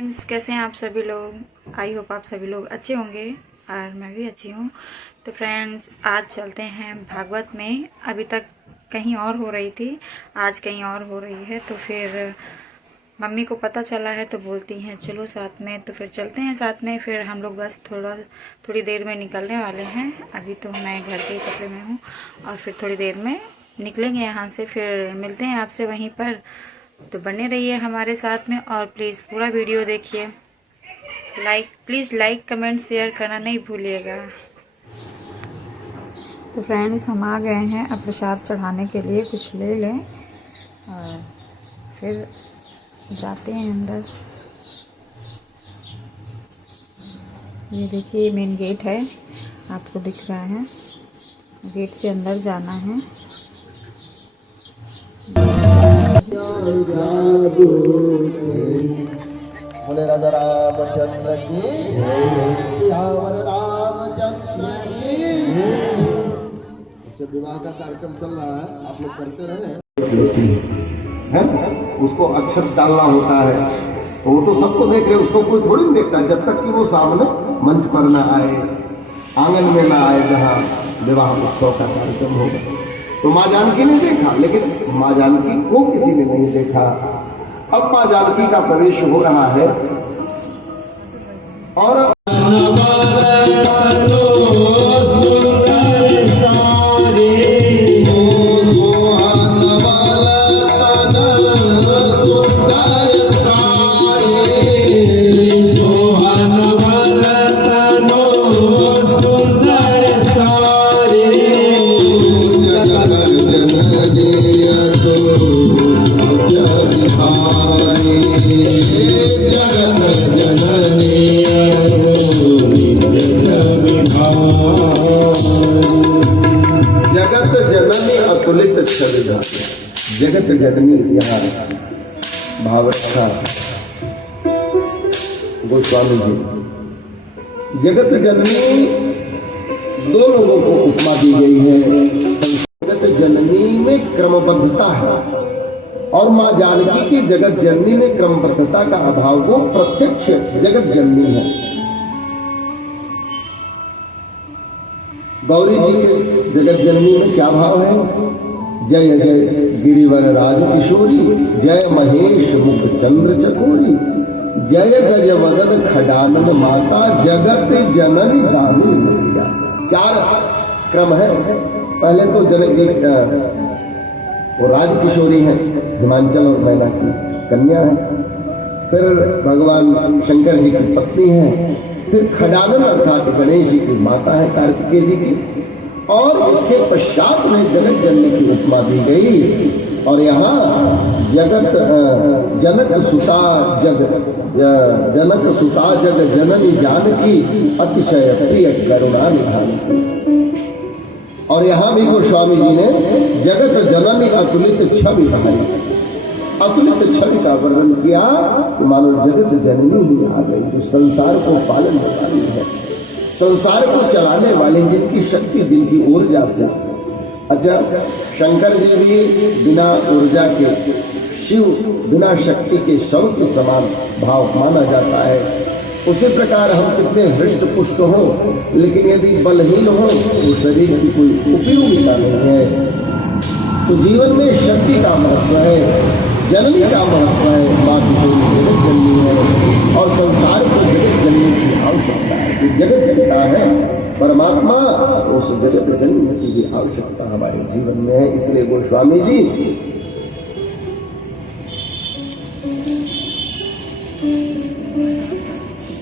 Friends, कैसे हैं आप सभी लोग। आई होप आप सभी लोग अच्छे होंगे और मैं भी अच्छी हूँ। तो फ्रेंड्स, आज चलते हैं भागवत में। अभी तक कहीं और हो रही थी, आज कहीं और हो रही है। तो फिर मम्मी को पता चला है तो बोलती हैं चलो साथ में। तो फिर चलते हैं साथ में। फिर हम लोग बस थोड़ी देर में निकलने वाले हैं। अभी तो मैं घर के ही कपड़े में हूँ और फिर थोड़ी देर में निकलेंगे यहाँ से। फिर मिलते हैं आपसे वहीं पर। तो बने रहिए हमारे साथ में और प्लीज़ पूरा वीडियो देखिए। प्लीज़ लाइक कमेंट शेयर करना नहीं भूलिएगा। तो फ्रेंड्स, हम आ गए हैं। अब प्रसाद चढ़ाने के लिए कुछ ले लें और फिर जाते हैं अंदर। ये देखिए मेन गेट है, आपको दिख रहा है। गेट से अंदर जाना है। बोले राजा रामचंद्र की, सियावर रामचंद्र की। अच्छा, विवाह का कार्यक्रम चल रहा है, आप लोग करते रहे हैं। उसको अक्षत डालना होता है, वो तो सबको देख रहे, उसको कोई थोड़ी नहीं देखता जब तक कि वो सामने मंच पर न आए, आंगन में न आए जहाँ विवाह उत्सव का कार्यक्रम होगा। तो माँ जानकी ने देखा, लेकिन माँ जानकी को किसी ने नहीं देखा। अब माँ जानकी का प्रवेश हो रहा है और जगत जननी, यहाँ भावत था गोस्वामी जी। जगत जननी दो लोगों को उपमा दी गई है। जगत जननी में क्रमबद्धता है और माँ जानकी की जगत जननी में क्रमबद्धता का अभाव वो प्रत्यक्ष जगत जननी है। गौरी जी के जगत जननी में क्या भाव है? जय जय गिरिवर राज किशोरी, जय महेश मुख चंद्र चकोरी, जय गज वदन खडानन माता, जगत जननी दानी मैया। चार क्रम है। पहले तो जनक वो राज किशोरी है, हिमांचल और मैना की कन्या है। फिर भगवान शंकर जी की पत्नी है। फिर खडानन अर्थात गणेश जी की माता है, कार्तिकेय जी की। और इसके पश्चात में जगत जननी की उपमा दी गई। और यहाँ जगत जनक सुता जग जननी जानकी, अतिशय प्रिय करुणा निधान। और यहाँ भी गोस्वामी जी ने जगत जननी अतुलित छवि दिखाई। अतुलित छवि का वर्णन किया कि मानो जगत जननी ही आ गई, जो संसार को पालन वाली है, संसार को चलाने वाले, जिनकी शक्ति दिल की ऊर्जा से। अच्छा, शंकर जी भी बिना ऊर्जा के, शिव बिना शक्ति के शव के समान भाव माना जाता है। उसी प्रकार हम कितने हृष्ट पुष्ट हो, लेकिन यदि बलहीन हो तो शरीर की कोई उपयोगिता नहीं है। तो जीवन में शक्ति का महत्व है, जननी का महत्व है। बात जगत जननी है और संसार को जगत जननी की आवश्यकता है। जगत जनता है परमात्मा, उस जगत जननी की भी आवश्यकता हमारे जीवन में है। इसलिए गोस्वामी जी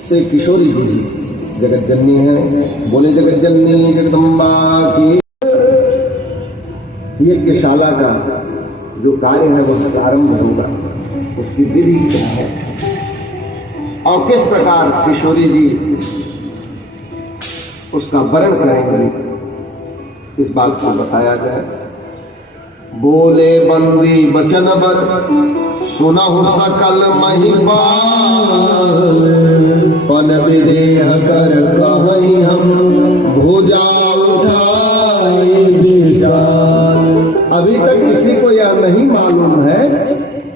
से किशोरी जी जगत जननी है। बोले जगत जननी जगदम्बा की। यज्ञशाला का जो कार्य है वो प्रारंभ होगा, उसकी विधि क्या है और किस प्रकार किशोरी जी उसका वर्ण करेंगे, इस बात को बताया जाए। बोले बंदी बचन बर, सुनहु सकल महिपाल, पन विदेह कर कहई हम, भुजा उठाए विशाल। अभी तक किसी को यह नहीं मालूम है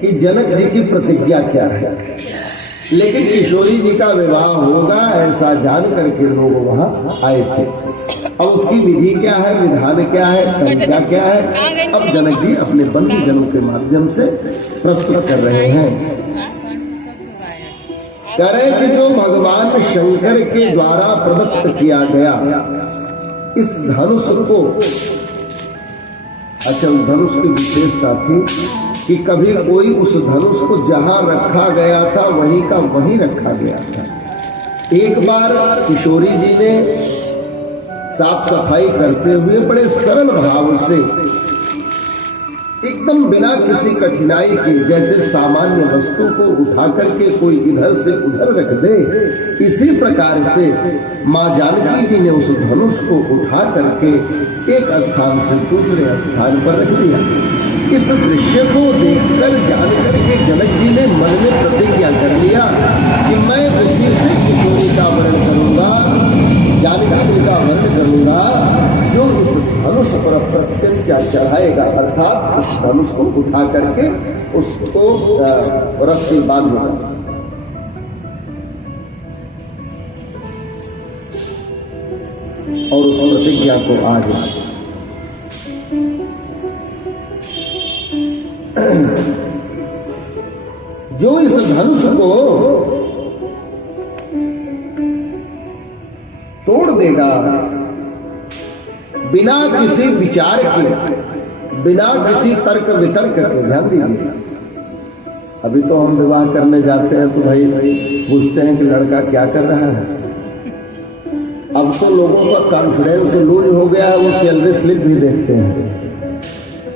कि जनक जी की प्रतिज्ञा क्या है। लेकिन किशोरी जी का विवाह होगा ऐसा जान करके लोग वहां आए थे। अब उसकी विधि क्या है, विधान क्या है, तरीका क्या है, अब जनक जी अपने बंधु जनों के माध्यम से प्रस्तुत कर रहे हैं। कह रहे कि जो भगवान शंकर के द्वारा प्रदत्त किया गया इस धनुष को, अचल धनुष की विशेषता थी कि कभी कोई उस धनुष को जहां रखा गया था वहीं का वहीं रखा गया था। एक बार किशोरी जी ने साफ सफाई करते हुए बड़े सरल भाव से एकदम बिना किसी कठिनाई के, जैसे सामान्य वस्तु को उठा करके कोई इधर से उधर रख दे, इसी प्रकार से माँ जानकी जी ने उस धनुष को उठा करके एक स्थान से दूसरे स्थान पर रख दिया। इस दृश्य को देखकर जानकर के जनक जी ने मन में प्रतिज्ञा कर लिया कि मैं उसी से किशोरी का वर्ण करूंगा, जानकी जी का वर्ण करूंगा जो इस धनुष पर प्रत्यंचा चढ़ाएगा, अर्थात उस धनुष को उठा करके उसको रस्सी बांधेगा। और उस प्रतिज्ञा को आज जो इस धनुष को तोड़ देगा बिना किसी विचार के, बिना किसी तर्क वितर्क के, ध्यान दीजिए। अभी तो हम विवाह करने जाते हैं तो भाई पूछते हैं कि लड़का क्या कर रहा है। अब तो लोगों का कॉन्फिडेंस लूज हो गया है, वो सैलरी स्लिप भी देखते हैं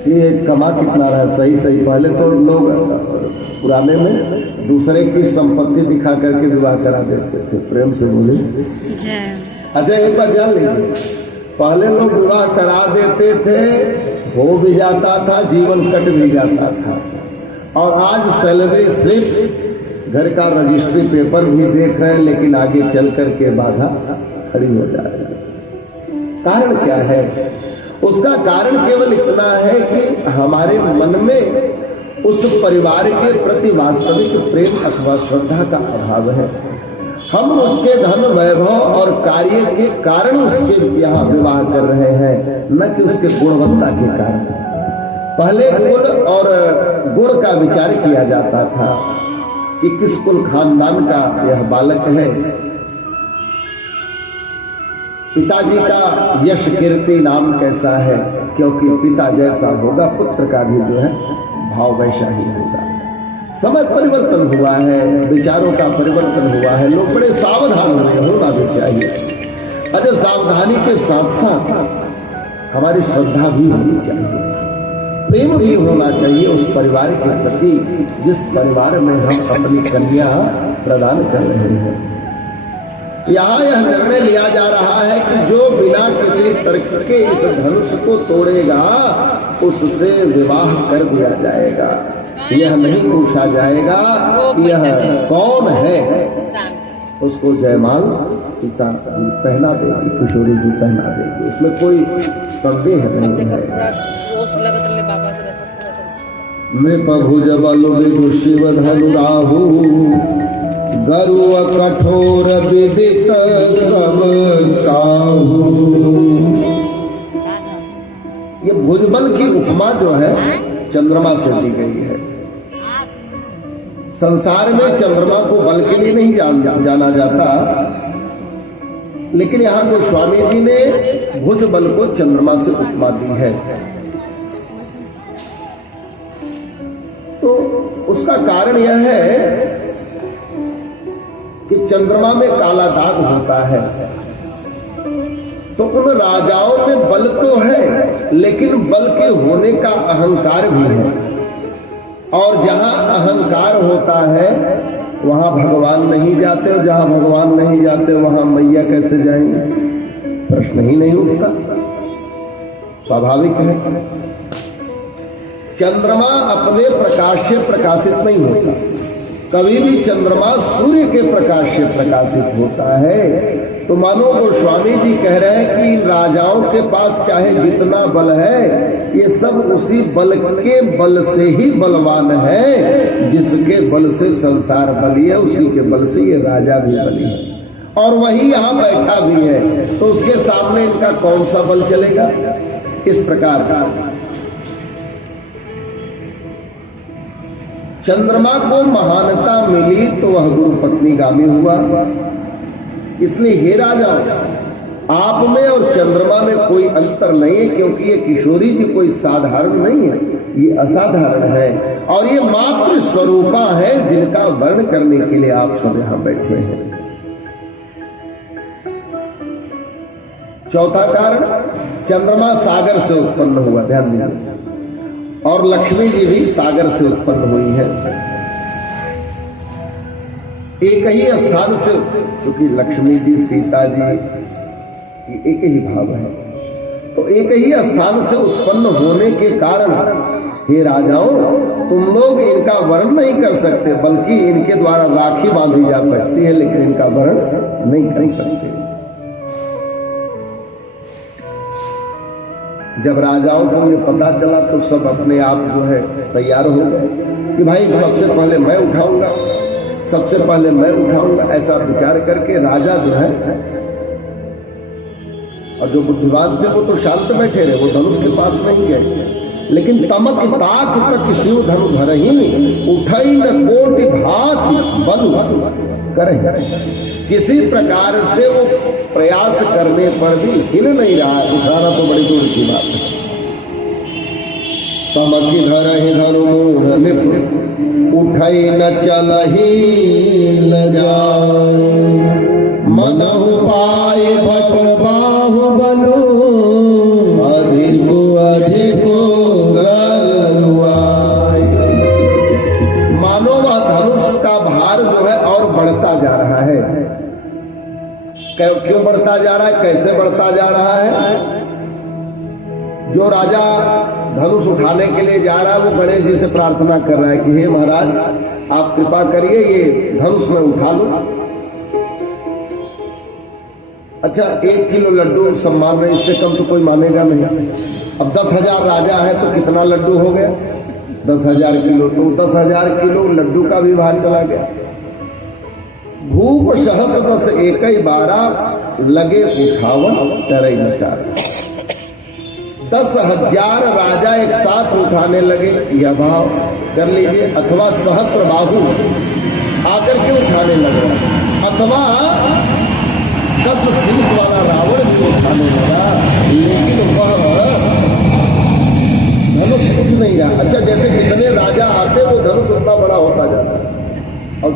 कि ये कमा कितना रहा है। सही पहले तो लोग पुराने में दूसरे की संपत्ति दिखा करके विवाह करा देते थे। प्रेम से बोले अच्छा, एक बात जान लीजिए, पहले लोग विवाह करा देते थे, हो भी जाता था, जीवन कट भी जाता था। और आज सैलरी स्लिप, घर का रजिस्ट्री पेपर भी देख रहे हैं, लेकिन आगे चल करके बाधा खड़ी हो जा रही है। कारण क्या है? उसका कारण केवल इतना है कि हमारे मन में उस परिवार के प्रति वास्तविक प्रेम अथवा श्रद्धा का अभाव है। हम उसके धन वैभव और कार्य के कारण उसके यहाँ विवाह कर रहे हैं, न कि उसके गुणवत्ता के कारण। पहले कुल और गुण का विचार किया जाता था कि किस कुल खानदान का यह बालक है, पिताजी का यश कीर्ति नाम कैसा है, क्योंकि पिता जैसा होगा पुत्र का भी जो है भाव वैसा ही होगा। समय परिवर्तन हुआ है, विचारों का परिवर्तन हुआ है, लोग बड़े सावधान होना भी चाहिए। अरे सावधानी के साथ साथ हमारी श्रद्धा भी होनी चाहिए, प्रेम भी होना चाहिए उस परिवार के प्रति जिस परिवार में हम अपनी कन्या प्रदान कर रहे हैं। यहाँ यह निर्णय लिया जा रहा है कि जो बिना किसी तर्क के इस धनुष को तोड़ेगा उससे विवाह कर दिया जाएगा। यह नहीं पूछा जाएगा कि यह कौन है, उसको जयमाल सीता पहना देगी, किशोरी जी पहना देगी, उसमें कोई संदेह नहीं है। नृपभुज बलु विदु शिव धनु राहु गरु कठोर विदित सब काहू। ये भुजबल की उपमा जो है चंद्रमा से दी गई है। संसार में चंद्रमा को बल के लिए नहीं जाना जाता, लेकिन यहाँ गोस्वामी जी ने भुज बल को चंद्रमा से उपमा दी है। तो उसका कारण यह है कि चंद्रमा में काला दाग होता है, तो उन राजाओं में बल तो है, लेकिन बल के होने का अहंकार भी है। और जहां अहंकार होता है वहां भगवान नहीं जाते, और जहां भगवान नहीं जाते वहां मैया कैसे जाएंगे? प्रश्न ही नहीं उठता, स्वाभाविक है। चंद्रमा अपने प्रकाश से प्रकाशित नहीं होता, कभी भी चंद्रमा सूर्य के प्रकाश से प्रकाशित होता है। तो मानो गोस्वामी जी कह रहे हैं कि इन राजाओं के पास चाहे जितना बल है, ये सब उसी बल के बल से ही बलवान है, जिसके बल से संसार बली है, उसी के बल से ये राजा भी बली है, और वही यहाँ बैठा भी है। तो उसके सामने इनका कौन सा बल चलेगा? इस प्रकार का चंद्रमा को महानता मिली तो वह गुरु पत्नीगामी हुआ। इसलिए हे राजा, आप में और चंद्रमा में कोई अंतर नहीं है, क्योंकि ये किशोरी जी कोई साधारण नहीं है, ये असाधारण है, और ये मात्र स्वरूपा है जिनका वर्ण करने के लिए आप सब यहां बैठे हैं। चौथा कारण, चंद्रमा सागर से उत्पन्न हुआ, ध्यान दीजिए, और लक्ष्मी जी भी सागर से उत्पन्न हुई है। एक ही स्थान से, क्योंकि लक्ष्मी जी सीता जी एक ही भाव है, तो एक ही स्थान से उत्पन्न होने के कारण हे राजाओं, तुम लोग इनका वर्ण नहीं कर सकते, बल्कि इनके द्वारा राखी बांधी जा सकती है, लेकिन इनका वर्ण नहीं कर सकते। जब राजाओं को ये पता चला तो सब अपने आप जो है तैयार हो गए कि भाई सबसे पहले मैं उठाऊंगा, सबसे पहले मैं उठाऊंगा, ऐसा विचार करके राजा जो है, और जो बुद्धिमान थे वो तो शांत बैठे रहे, वो धनुष के पास नहीं गए, लेकिन तमक ताक तक शिव धनु धरही, उठई न कोटि भात बल करें। किसी प्रकार से वो प्रयास करने पर भी हिल नहीं रहा, उठाना तो बड़ी दूर की बात है। तमक धरहि धनु मूढ़ निपुण, उठई न चलहि न जाय, मनहु पाए भट बाहु बलो, अधिको अधिको गलुआय। मानो वह धनुष का भार जो है और बढ़ता जा रहा है। क्यों बढ़ता जा रहा है, कैसे बढ़ता जा रहा है? जो राजा धनुष उठाने के लिए जा रहा है वो गणेश जी से प्रार्थना कर रहा है कि हे महाराज, आप कृपा करिए, ये धनुष में उठा लो। अच्छा, 1 किलो लड्डू सब मान रहे, इससे कम तो कोई मानेगा नहीं। अब 10,000 राजा है तो कितना लड्डू हो गया? 10,000 किलो, तो 10,000 किलो लड्डू का भी भार चला गया। भूप सहस 10 एकई 12, लगे उठावन तरई नकार। 10,000 राजा एक साथ उठाने लगे, यह भाव कर लीजिए, अथवा सहस्त्र बाहु आकर के उठाने लगे, अथवा 10 शीश वाला रावण भी उठाने लगा, लेकिन वह धनुष कुछ नहीं रहा। अच्छा, जैसे जितने राजा आते वो धनुष उतना बड़ा होता जाता है, और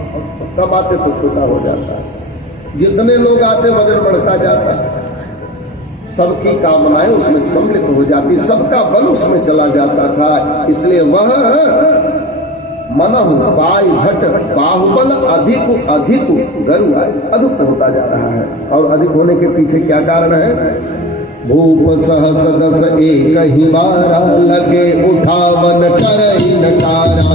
कब आते तो छोटा हो जाता है। जितने लोग आते वजन बढ़ता जाता है, सबकी कामनाएं उसमें सम्मिलित हो जाती, सबका बल उसमें चला जाता था। इसलिए वह मनहु पाई भट बाहुबल अधिक अधिक गरुआय, अधिक होता जा रहा है। और अधिक होने के पीछे क्या कारण है? भूप सहस 10 एकहि 12, लगे उठावन करई नकारा।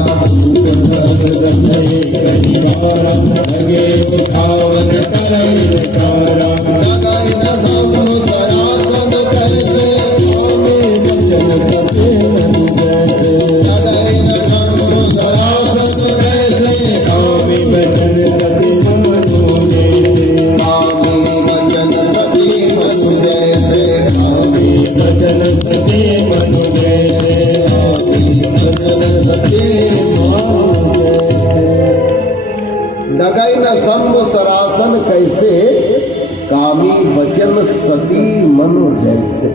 लगे उठावन करई नकारा, जगई न धनु धरासन कैसे, वचन सते मन जैसे। जगई न धनु धरासन कैसे, कामी वचन सते मन जैसे। कामी वचन सते मन जैसे, वचन सते मन जैसे, वचन सते डगई न शंभु सरासन कैसे, कामी वचन सती मनु जैसे।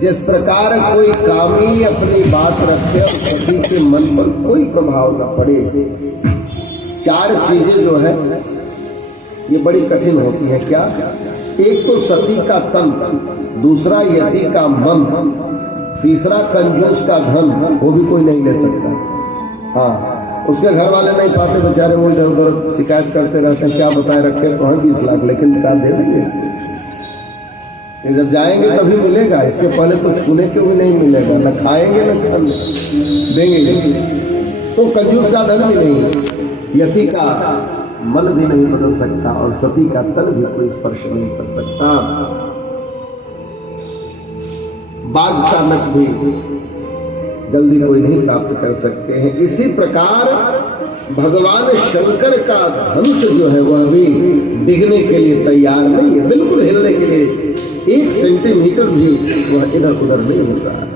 जिस प्रकार कोई कामी अपनी बात रखे और सती के मन पर कोई प्रभाव न पड़े। 4 चीजें जो है ये बड़ी कठिन होती है। क्या? एक तो सती का तन, दूसरा यति का मन, तीसरा कंजूस का धन, वो भी कोई नहीं ले सकता। हाँ, उसके घर वाले नहीं पाते, बेचारे वो इधर उधर शिकायत करते रहते हैं, क्या बताए रखे तो हैं 20 लाख, लेकिन निकाल दे देंगे। जब जाएंगे तभी मिलेगा, इसके पहले तो छूने के भी नहीं मिलेगा, न खाएंगे न खाने देंगे। तो कंजूस का धन भी नहीं, यति का मन भी नहीं बदल सकता और सती का तन भी कोई स्पर्श नहीं कर सकता। बाघ का नख भी जल्दी कोई नहीं प्राप्त कर सकते हैं। इसी प्रकार भगवान शंकर का धनुष जो है वह भी डिगने के लिए तैयार नहीं है, बिल्कुल हिलने के लिए 1 सेंटीमीटर भी वह इधर उधर नहीं होता है।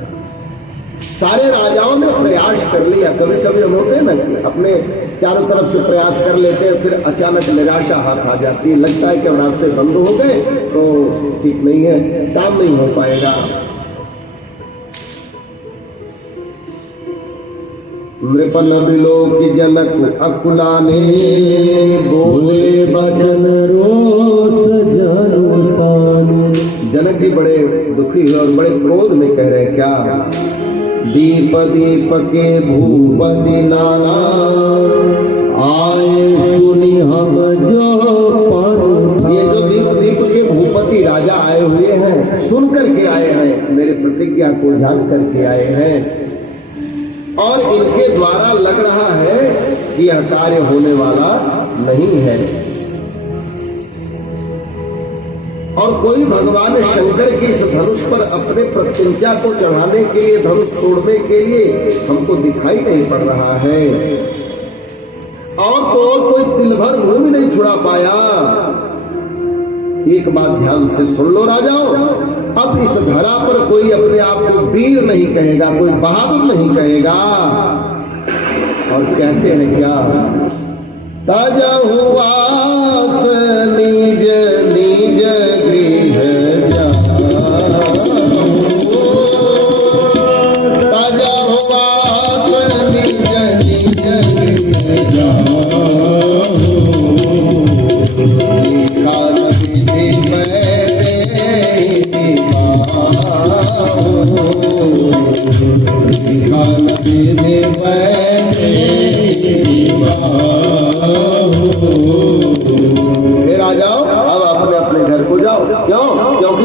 सारे राजाओं ने प्रयास कर लिया। कभी कभी हम होते हैं ना कि अपने चारों तरफ से प्रयास कर लेते हैं, फिर अचानक निराशा हाथ आ जाती है, लगता है कि अब रास्ते बंद हो गए तो ठीक नहीं है, काम नहीं हो पाएगा। नृपन बिलोक जनक अकुलाने बोले बचन रोष जनुसानु। जनक जी बड़े दुखी हुए और बड़े क्रोध में कह रहे क्या, दीप दीप के भूपति नाना आए सुनी हम जो पानु। ये जो दीप दीप के भूपति राजा आए हुए हैं, सुन करके आए हैं, मेरे प्रतिज्ञा को जान करके आए हैं और इनके द्वारा लग रहा है कि यह कार्य होने वाला नहीं है। और कोई भगवान शंकर की इस धनुष पर अपने प्रत्यंचा को चढ़ाने के लिए, धनुष तोड़ने के लिए हमको दिखाई नहीं पड़ रहा है। और तो और कोई तिल भर मुंह भी नहीं छुड़ा पाया। एक बात ध्यान से सुन लो राजाओं, अब इस धरा पर कोई अपने आप को वीर नहीं कहेगा, कोई बहादुर नहीं कहेगा। और कहते हैं क्या, तजहुआस निज निज गृह जाओ, तजहुआस निज निज गृह जाओ,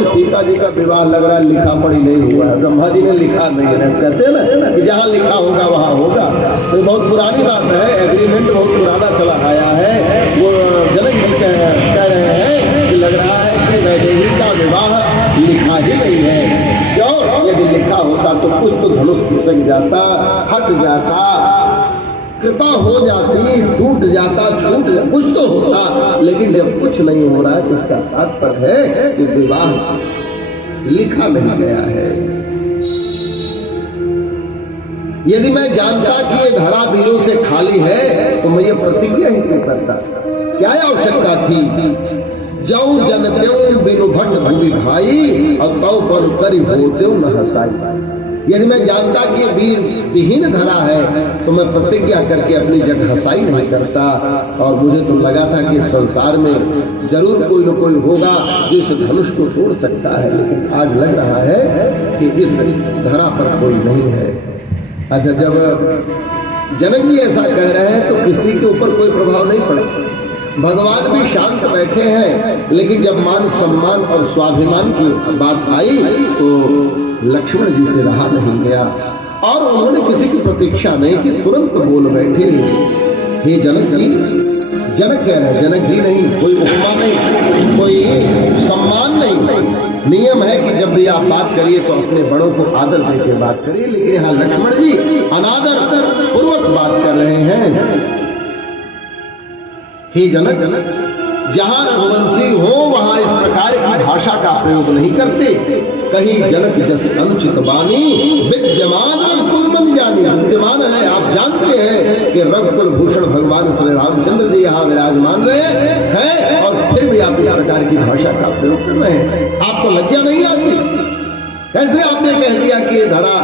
सीता जी का विवाह लग रहा है लिखा पढ़ी नहीं हुआ है, ब्रह्मा जी ने लिखा नहीं है। कहते हैं ना कि जहाँ लिखा होगा वहाँ होगा। तो बहुत पुरानी बात है, एग्रीमेंट बहुत पुराना चला आया है। वो जनक जी कह रहे हैं कि लग रहा है कि वैदेही का विवाह लिखा ही नहीं है। क्यों? यदि लिखा होता तो कुछ तो धनुष खिसक जाता, हट जाता, कृपा हो जाती, टूट जाता, छूट जाता, कुछ तो होता। लेकिन जब कुछ नहीं हो रहा है तो इसका तात्पर्य है कि विवाह लिखा नहीं गया है। यदि मैं जानता कि ये धरा वीरों से खाली है तो मैं ये प्रतिज्ञा ही क्यों करता? क्या आवश्यकता थी? जाऊं जनत्यों बिनु भट्ट भूमि भाई और तौ पर करी होते न हसाई। यदि मैं जानता कि वीर विहीन धरा है तो मैं प्रतिज्ञा करके अपनी जगह हसाई नहीं करता। और मुझे तो लगा था कि संसार में जरूर कोई न कोई होगा जो इस धनुष को तोड़ सकता है, लेकिन आज लग रहा है कि इस धरा पर कोई नहीं है। अच्छा, जब जनक जी ऐसा कह रहे हैं तो किसी के ऊपर कोई प्रभाव नहीं पड़ा। भगवान भी शांत बैठे हैं, लेकिन जब मान सम्मान और स्वाभिमान की बात आई तो लक्ष्मण जी से रहा नहीं गया और उन्होंने किसी की प्रतीक्षा नहीं की, तुरंत बोल बैठे, हे जनक जी। जनक कह रहे हैं, जनक जी नहीं, कोई उपमा नहीं, कोई सम्मान नहीं। नियम है कि जब भी आप बात करिए तो अपने बड़ों को आदर देकर बात करिए, लेकिन यहाँ लक्ष्मण जी अनादर पूर्वक बात कर रहे हैं। हे जनक, जहां रघुवंशी हो वहां इस प्रकार की भाषा का प्रयोग नहीं करते। कहीं जनक जस अनुचित बानी विद्यमान कुल मन जानी। विद्यमान है, आप जानते हैं कि रघुकुल भूषण भगवान श्री रामचंद्र जी यहाँ विराजमान रहे हैं और फिर भी आप इस प्रकार की भाषा का प्रयोग कर रहे हैं। आपको लज्जा नहीं आती? कैसे आपने कह दिया कि ये धरा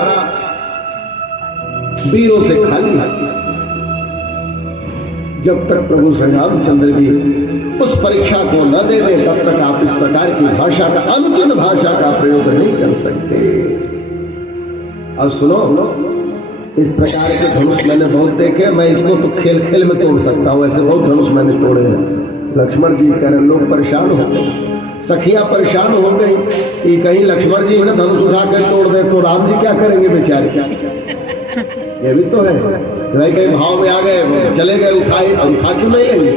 वीरों से खाली है? जब तक प्रभु श्री रामचंद्र जी उस परीक्षा को न दे दे तब तक आप इस प्रकार की भाषा का, अनुचित भाषा का प्रयोग नहीं कर सकते। अब सुनो, इस प्रकार के धनुष मैंने बहुत देखे, मैं इसको तो खेल खेल में तोड़ सकता हूँ, ऐसे बहुत धनुष मैंने तोड़े हैं। लक्ष्मण जी कह रहे, लोग परेशान हो गए, सखियां परेशान हो गई कि कहीं लक्ष्मण जी ने धनुष उठा कर तोड़ दे तो राम जी क्या करेंगे बेचारे। ये भी तो है भाई, कहीं भाव में आ गए, चले गए, उठाए, उठा क्यों नहीं लेंगे?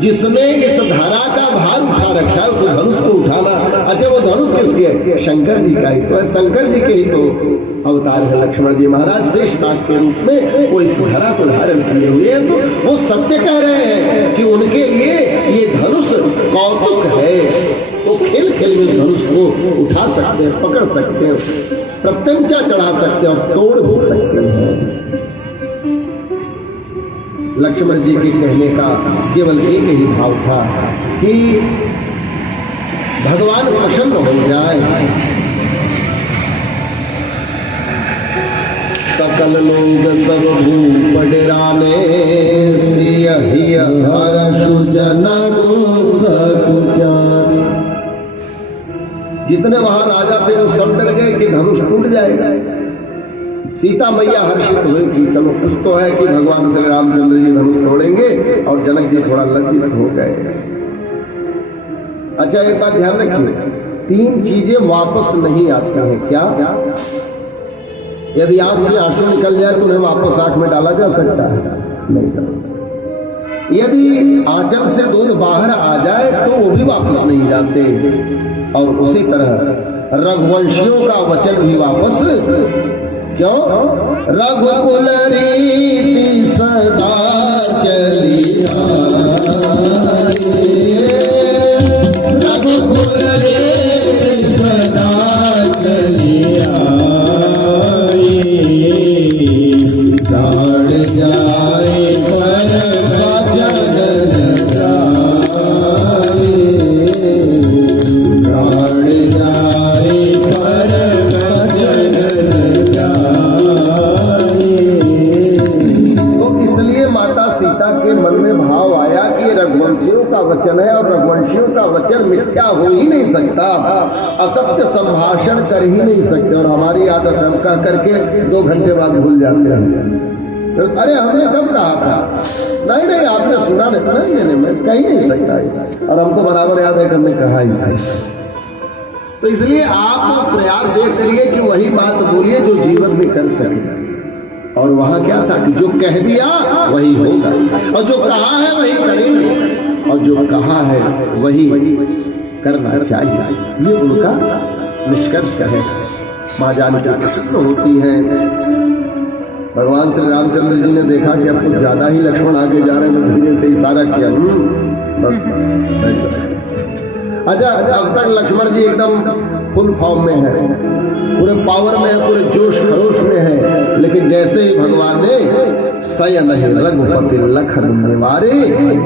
जिसने इस धरा का भार उठा रखा है उस धनुष को उठाना, अच्छा वो धनुष किसके है? शंकर जी का ही तो है, शंकर जी के ही तो अवतार है लक्ष्मण जी महाराज शेष नाग के रूप में वो इस धरा को धारण किए हुए हैं। तो वो सत्य कह रहे हैं कि उनके लिए ये धनुष कौतुक है, वो खेल खेल में धनुष को उठा सकते हैं, पकड़ सकते हैं, प्रत्यंचा चढ़ा सकते हैं और तोड़ भी सकते हैं। लक्ष्मण जी के कहने का केवल एक ही भाव था कि भगवान प्रसन्न हो जाए। सकल लोग सब भूप डराने, सियहि हरषु जनक जाने। जितने वहां राजा थे वो सब डर गए कि धनुष टूट जाएगा। सीता मैया हर्षित हुई कि चलो कुछ तो है कि भगवान श्री रामचंद्र जी धनुष तोड़ेंगे, और जनक जी थोड़ा लज्जित हो गए। अच्छा एक बात ध्यान रखिए, 3 चीजें वापस नहीं आती हैं। क्या? यदि आंख से आंसू निकल जाए तो उन्हें वापस आंख में डाला जा सकता है? नहीं। यदि आंचल से दूध बाहर आ जाए तो वो भी वापस नहीं जाते। और उसी तरह रघुवंशियों का वचन भी वापस क्यों? रघुकुल रीति सदा चली रघुकुल रीति सदा चली जाए पर रघुवंशियों का वचन है, और रघुवंशियों का वचन मिथ्या हो ही नहीं सकता, असत्य संभाषण कर ही नहीं सकते। और हमारी आदत हम कह करके 2 घंटे बाद भूल जाते हैं, अरे हमने कब कहा था? नहीं नहीं आपने सुना नहीं, मैं कह ही नहीं सकता, और हमको बराबर याद है कि हमने कहा ही था। तो इसलिए आप प्रयास ये करिए कि वही बात बोलिए जो जीवन में कर सके। और वहां क्या था कि जो कह दिया वही होगा, और जो कहा है वही करेंगे, और जो कहा है वही करना चाहिए। ये उनका निष्कर्ष है। माँ जानकी प्रसन्न होती है। भगवान श्री रामचंद्र जी ने देखा कि अब कुछ ज्यादा ही लक्ष्मण आगे जा रहे हैं, तो धीरे से इशारा किया अच्छा अब तक लक्ष्मण जी एकदम फुल फॉर्म में है, पूरे पावर में है, पूरे जोश खरोश में है। लेकिन जैसे ही भगवान ने सयन रघुपति लखन निवारे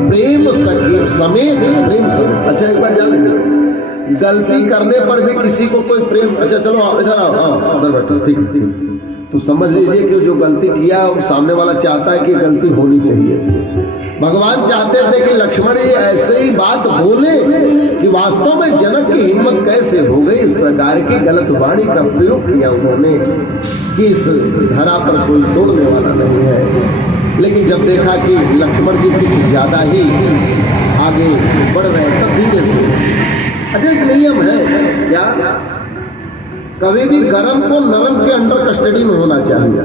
प्रेम सखी समेत प्रेम समेत। अच्छा एक बार जान लीजिए, गलती करने पर भी किसी को कोई प्रेम, अच्छा चलो इधर आओ, उधर बैठो, ठीक तो समझ लीजिए कि जो गलती किया वो सामने वाला चाहता है कि गलती होनी चाहिए। भगवान चाहते थे कि लक्ष्मण ये ऐसे ही बात बोले कि वास्तव में जनक की हिम्मत कैसे हो गई। इस प्रकार की गलत वाणी का प्रयोग किया उन्होंने कि इस धरा पर कोई तोड़ने वाला नहीं है। लेकिन जब देखा कि लक्ष्मण जी कुछ ज्यादा ही आगे बढ़ रहे तब धीरे से, अच्छा एक नियम है क्या, कभी भी गरम को नरम के अंडर कस्टडी में होना चाहिए।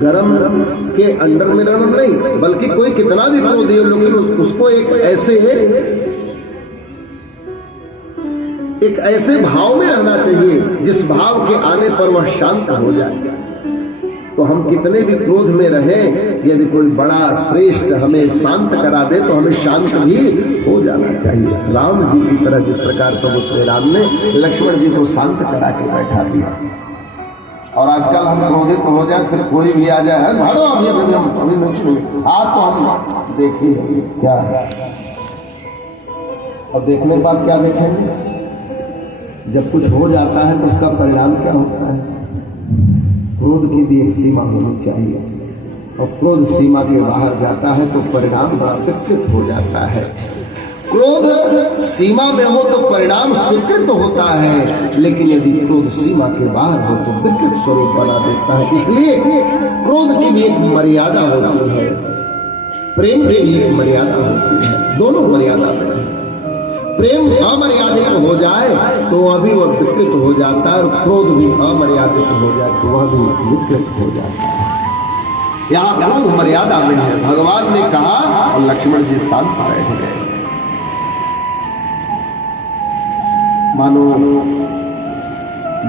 गरम के अंडर में नरम नहीं, बल्कि कोई कितना भी क्रोधी हो लेकिन उसको एक ऐसे भाव में रहना चाहिए जिस भाव के आने पर वह शांत हो जाए। तो हम कितने भी क्रोध में रहें, यदि कोई बड़ा श्रेष्ठ हमें शांत करा दे तो हमें शांत भी हो जाना चाहिए। राम जी की तरह जिस प्रकार प्रभु श्री राम ने लक्ष्मण जी को शांत करा के बैठा दिया। और आजकल हम क्रोधित हो जाए, फिर कोई भी आ जाए, भाड़ो आप ये आप तो हम देखिए क्या है। और देखने के बाद क्या देखेंगे, जब कुछ हो जाता है तो उसका परिणाम क्या होता है। क्रोध की भी एक सीमा होनी चाहिए, और क्रोध सीमा के बाहर जाता है तो परिणाम बड़ा विकृत हो जाता है। क्रोध सीमा में हो तो परिणाम स्वीकृत होता है, लेकिन यदि क्रोध सीमा के बाहर हो तो विकृत स्वरूप बना देता है। इसलिए क्रोध की भी एक मर्यादा होती है, प्रेम की भी एक मर्यादा होती है, दोनों मर्यादा में। प्रेम अमर्यादित हो जाए तो अभी वह विकृत हो जाता है, और क्रोध भी अमर्यादित हो जाए तो वह भी विकृत हो जाता है। यहाँ क्रोध मर्यादा में है, भगवान ने कहा और लक्ष्मण जी शांत बैठ गए। मानो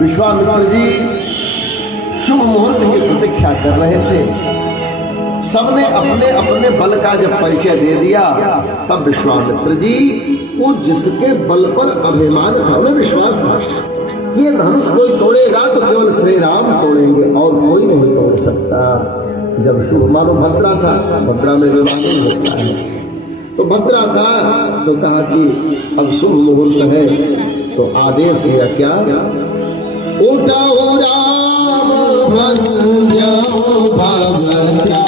विश्वामित्र जी शुभ मुहूर्त की प्रतीक्षा कर रहे थे। सबने अपने अपने बल का जब परिचय दे दिया, तब विश्वामित्र जी वो जिसके बल पर अभिमान करने विश्वास, ये धनुष कोई तोड़ेगा तो केवल श्री राम तोड़ेंगे और कोई नहीं तोड़ सकता। जब शुभ, मानो भद्रा था, भद्रा में विवाह नहीं होता है, तो भद्रा था तो कहा कि अब शुभ मुहूर्त है, तो आदेश दिया क्या, उठाओ राम भंजो भवत्या,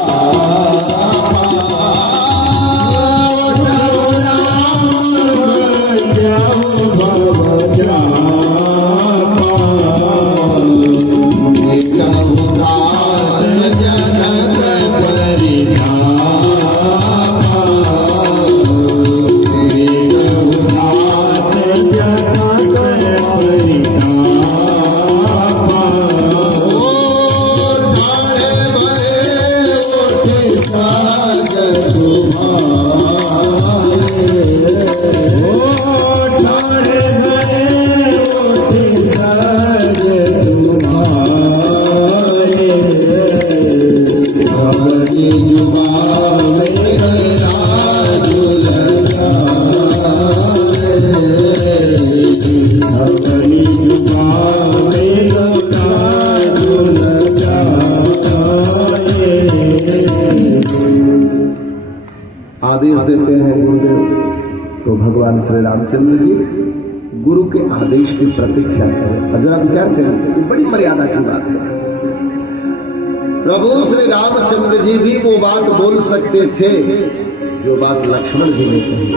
आदेश देते हैं गुरुदेव। तो भगवान श्री रामचंद्र जी गुरु के आदेश की प्रतीक्षा करें। जरा विचार करें, ये बड़ी मर्यादा की बात है। प्रभु श्री रामचंद्र जी भी वो बात बोल सकते थे जो बात लक्ष्मण जी ने कही,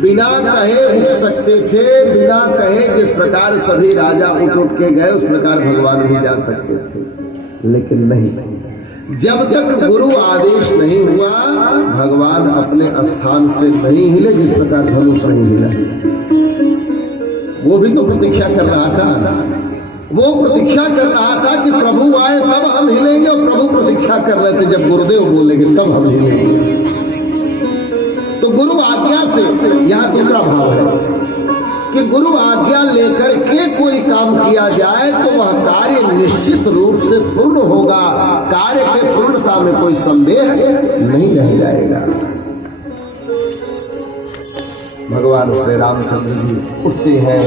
बिना कहे उठ सकते थे, बिना कहे जिस प्रकार सभी राजा उठ के गए उस प्रकार भगवान भी जा सकते थे, लेकिन नहीं। जब तक गुरु आदेश नहीं हुआ भगवान अपने स्थान से नहीं हिले, जिस प्रकार धनुष नहीं हिला। वो भी तो प्रतीक्षा कर रहा था, वो प्रतीक्षा कर रहा था कि प्रभु आए तब हम हिलेंगे, और प्रभु प्रतीक्षा कर रहे थे जब गुरुदेव बोलेंगे तब हम हिलेंगे। तो गुरु आज्ञा से यहाँ दूसरा भाव है कि गुरु आज्ञा लेकर के कोई काम किया जाए तो वह कार्य निश्चित रूप से पूर्ण होगा, कार्य के पूर्णता में कोई संदेह नहीं रह जाएगा। भगवान श्री रामचंद्र जी उठते हैं,